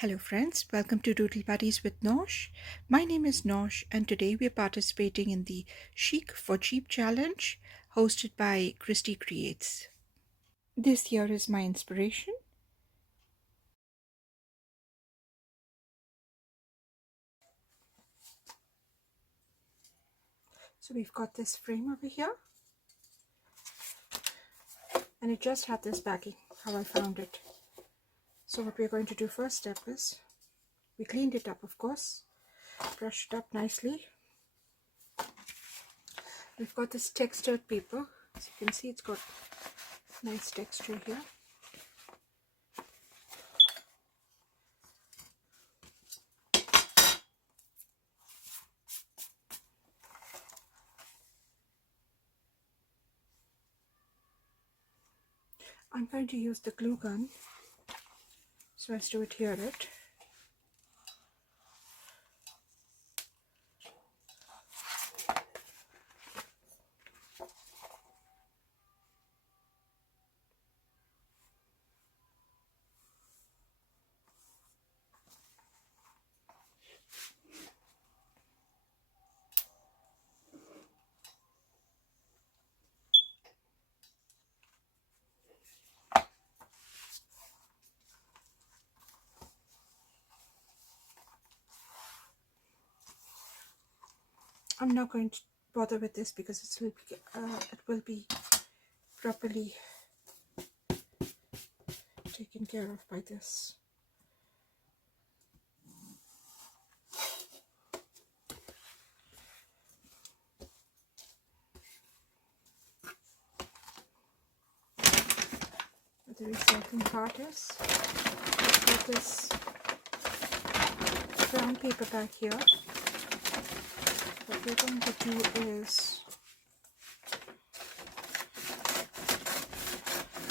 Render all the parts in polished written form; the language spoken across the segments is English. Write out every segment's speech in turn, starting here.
Hello friends, welcome to Doodle Buddies with Nosh. My name is Nosh and today we are participating in the Chic for Cheap challenge hosted by Christi Creates. This here is my inspiration. So we've got this frame over here and it just had this backing, how I found it. So what we're going to do first step is, we cleaned it up of course, brushed it up nicely. We've got this textured paper, as you can see it's got nice texture here. I'm going to use the glue gun so as to adhere it. I'm not going to bother with this because it will be properly taken care of by this. What the recycling part is, I've got this brown paper back here. What we're going to do is,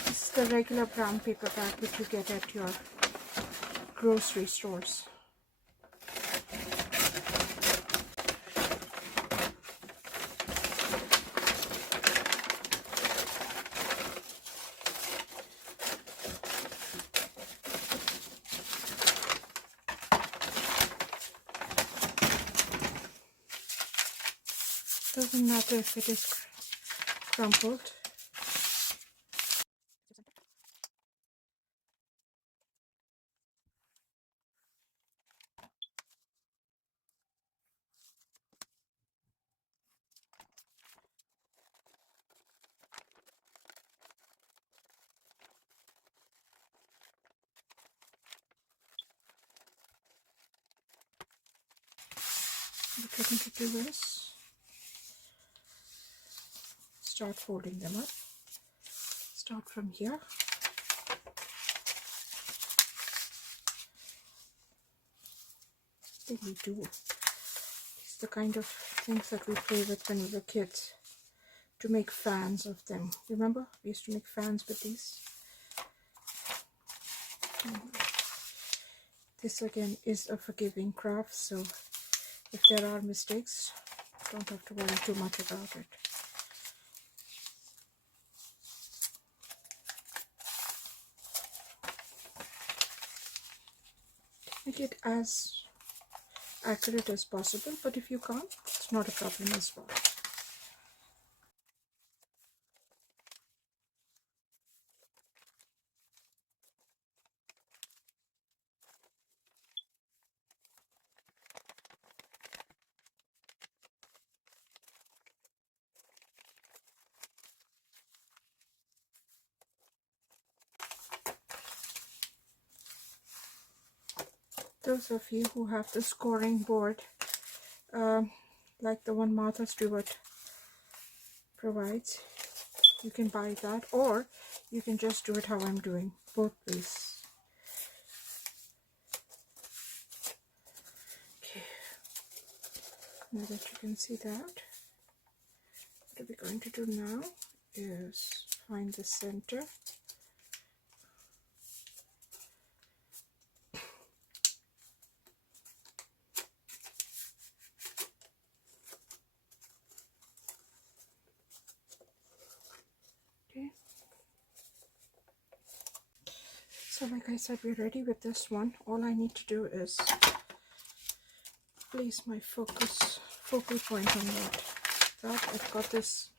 this is the regular brown paper bag which you get at your grocery stores. Doesn't matter if it is crumpled. What we're going to do is start folding them up. Start from here. What do we do? It's the kind of things that we play with when we were kids, to make fans of them. Remember, we used to make fans with these. This again is a forgiving craft, so if there are mistakes, don't have to worry too much about it. Make it as accurate as possible, but if you can't, it's not a problem as well. Those of you who have the scoring board, like the one Martha Stewart provides, you can buy that, or you can just do it how I'm doing, both ways. Okay, now that you can see that, what we're going to do now is find the center. So like I said, we're ready with this one. All I need to do is place my focal point on that. I've got this.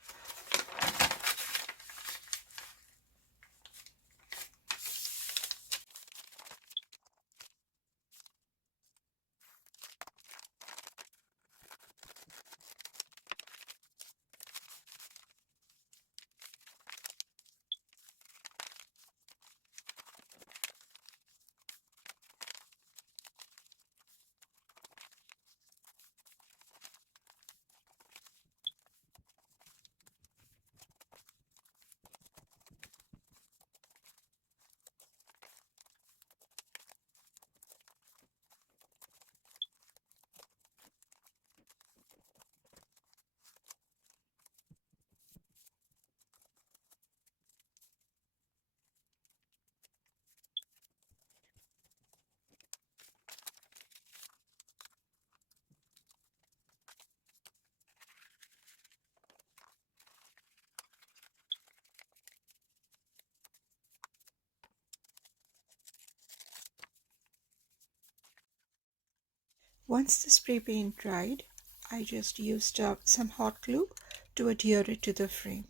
Once the spray paint dried, I just used some hot glue to adhere it to the frame,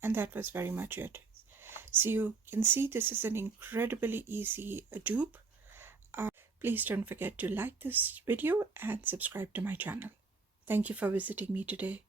and that was very much it. So you can see this is an incredibly easy dupe. Please don't forget to like this video and subscribe to my channel. Thank you for visiting me today.